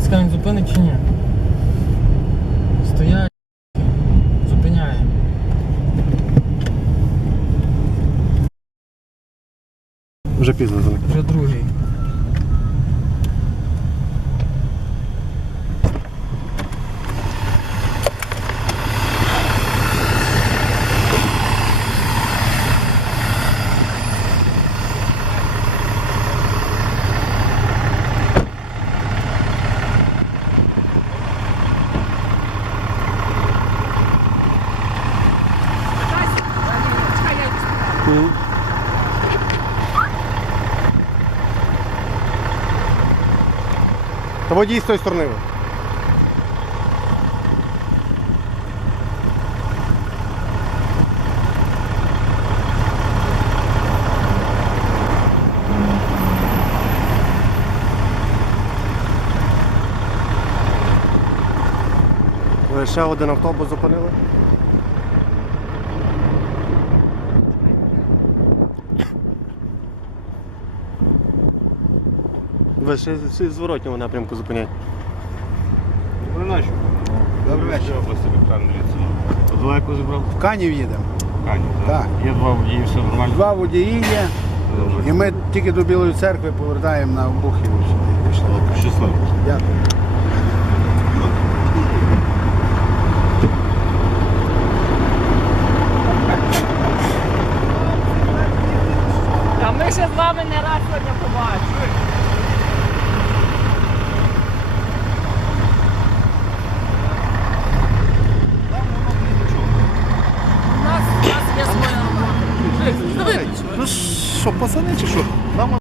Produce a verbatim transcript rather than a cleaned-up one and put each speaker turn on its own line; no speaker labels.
підказка не зупинить чи ні? Стоять, зупиняє.
Вже пізно за
Вже другий.
Та водій з тої сторони. Ви ще один автобус зупинили? Ви ще в зворотньому напрямку зупиняєте.
Доброї ночі.
Добрий вечір.
Області Богдан Міліція. Далеко зібрав?
В Канів їдемо.
Кані,
Так.
Є два водії, все нормально?
Два водії є. І ми тільки до Білої церкви повертаємо на Обухів.
Щасливо.
Дякую.
А ми ще з вами не раз сьогодні побачили. У нас, у нас є своя робота.
Ну що, пацани чи що? Нам